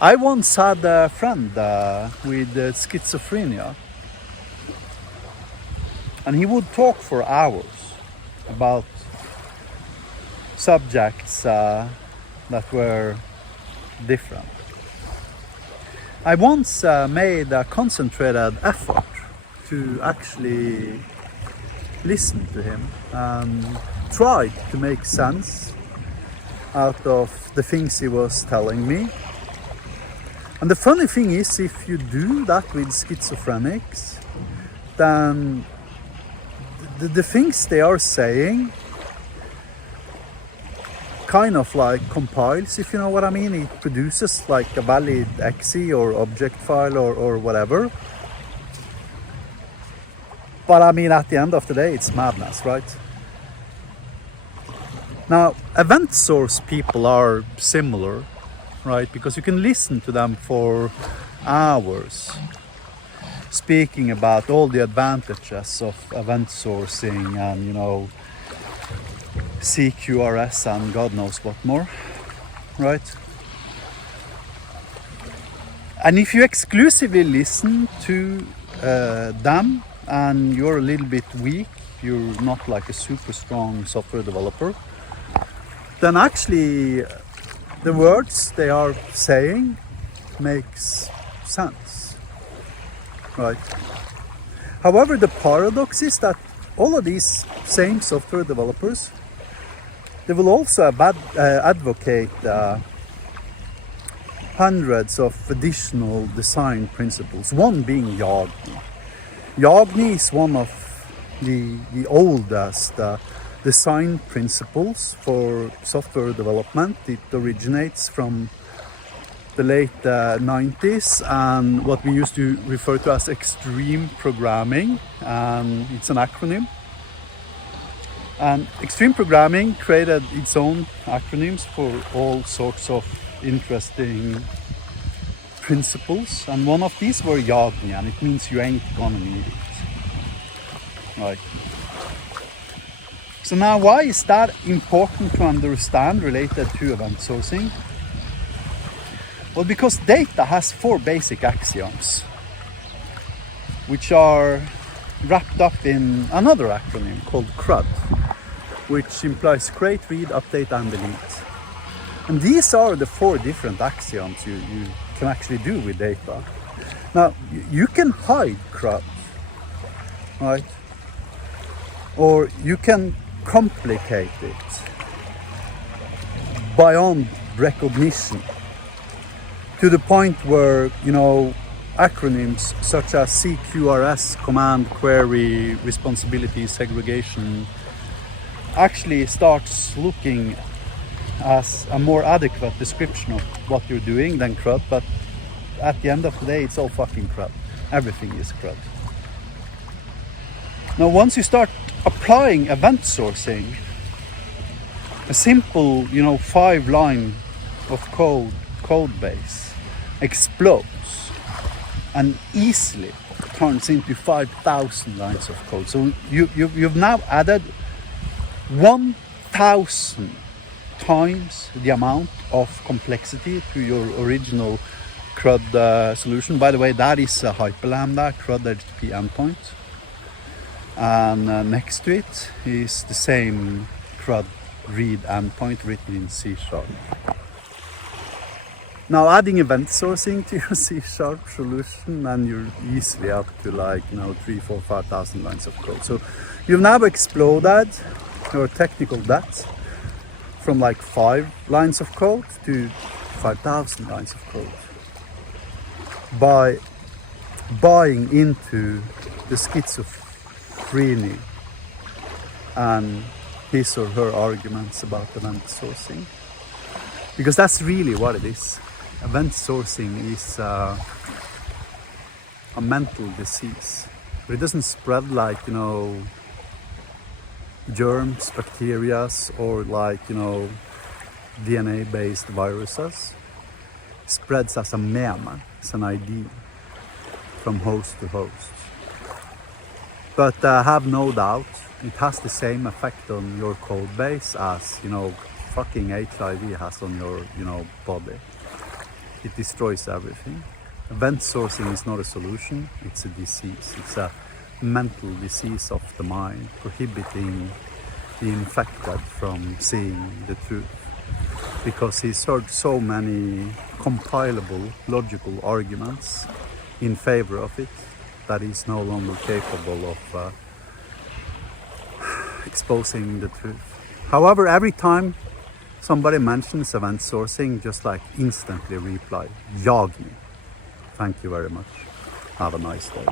I once had a friend with schizophrenia, and he would talk for hours about subjects that were different. I once made a concentrated effort to actually listen to him and tried to make sense out of the things he was telling me. And the funny thing is, if you do that with schizophrenics, then the things they are saying kind of like compiles, if you know what I mean. It produces like a valid exe or object file or whatever. But I mean, at the end of the day, it's madness, right? Now, event source people are similar, right? Because you can listen to them for hours speaking about all the advantages of event sourcing and, you know, CQRS and God knows what more, right? And if you exclusively listen to them and you're a little bit weak, you're not like a super strong software developer, then actually the words they are saying makes sense, right? However, the paradox is that all of these same software developers, they will also advocate hundreds of additional design principles, one being Yagni. Yagni is one of the oldest design principles for software development. It originates from the late 90s and what we used to refer to as extreme programming, and it's an acronym. And extreme programming created its own acronyms for all sorts of interesting principles, and one of these were Yagni, and it means you ain't gonna need it, right? So now, why is that important to understand related to event sourcing? Well, because data has 4 basic axioms, which are wrapped up in another acronym called CRUD, which implies create, read, update, and delete. And these are the 4 different axioms you can actually do with data. Now, you can hide CRUD, right? Or you can complicate it beyond recognition to the point where, you know, acronyms such as CQRS, command, query, responsibility, segregation, actually starts looking as a more adequate description of what you're doing than CRUD, but at the end of the day, it's all fucking CRUD. Everything is CRUD. Now, once you start applying event sourcing, a simple, you know, 5-line of code base explodes and easily turns into 5,000 lines of code. So you've now added 1,000 times the amount of complexity to your original CRUD solution. By the way, that is a hyperlambda CRUD HTTP endpoint. And next to it is the same CRUD read endpoint written in C#. Now, adding event sourcing to your C# solution, and you're easily up to like, you know, 3, 4, 5,000 lines of code. So you've now exploded your technical debt from like 5 lines of code to 5,000 lines of code by buying into the schizophrenia and his or her arguments about event sourcing, because that's really what it is. Event sourcing is a mental disease, but it doesn't spread like, you know, germs, bacteria, or like, you know, DNA-based viruses. It spreads as a meme, as an ID from host to host. But have no doubt, it has the same effect on your code base as, you know, fucking HIV has on your, you know, body. it destroys everything. Event sourcing is not a solution, it's a disease. It's a mental disease of the mind, prohibiting the infected from seeing the truth. Because he's heard so many compilable logical arguments in favor of it that he's no longer capable of exposing the truth. However, every time somebody mentions event sourcing, just like instantly reply, jag me. Thank you very much. Have a nice day.